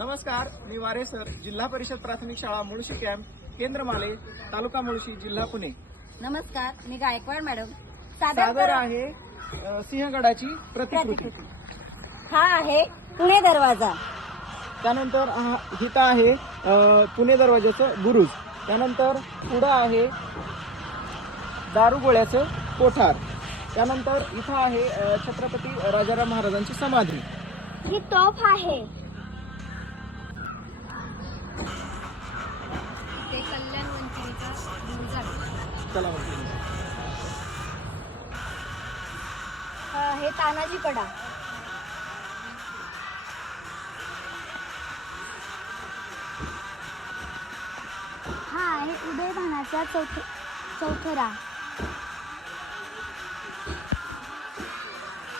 नमस्कार, मी वारे सर, जिल्हा परिषद प्राथमिक शाळा मुळशी कॅम्प, केंद्र माले, तालुका मुळशी, जिल्हा पुणे. नमस्कार, मी गायकवाड मॅडम. सादर आहे सिंहगडाची प्रतिकृती. हा आहे पुणे दरवाजा. त्यानंतर इथं आहे पुणे दरवाजाचं बुरुज. त्यानंतर पुढं आहे दारुगोळ्याचं कोठार. त्यानंतर इथं आहे छत्रपती राजाराम महाराजांची समाधी. ही तोफ आहे. ते कल्याण वंचिनीचा बुरुज आहे. चला मग. हे तानाजी कडा. हा आहे उदयभानाचा चौथरा.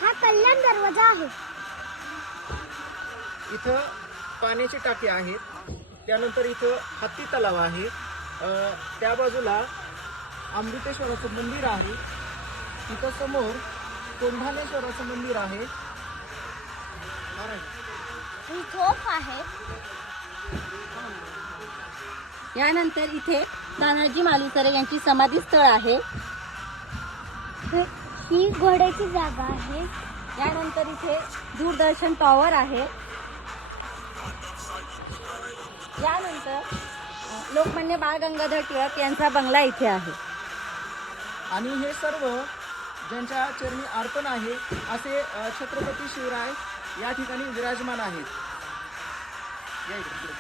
हा कल्याण दरवाजा आहे. इथं पाण्याची टाकी आहेत. त्यानंतर इथं हत्ती तलाव आहे. त्या बाजूला अमृतेश्वराचं मंदिर आहे. इथं समोर कोंढाणेश्वराचं मंदिर आहे. ही तोफ आहे. यानंतर इथे तानाजी मालुसरे यांची समाधी स्थळ आहे. ही घोड्याची जागा आहे. यानंतर इथे दूरदर्शन टॉवर आहे. यानंतर लोकमान्य बाळ गंगाधर टिळक यांचा बंगला इथे आहे. आणि हे सर्व ज्यांच्या चरणी अर्पण आहे असे छत्रपती शिवराय या ठिकाणी विराजमान आहेत. या इकडे.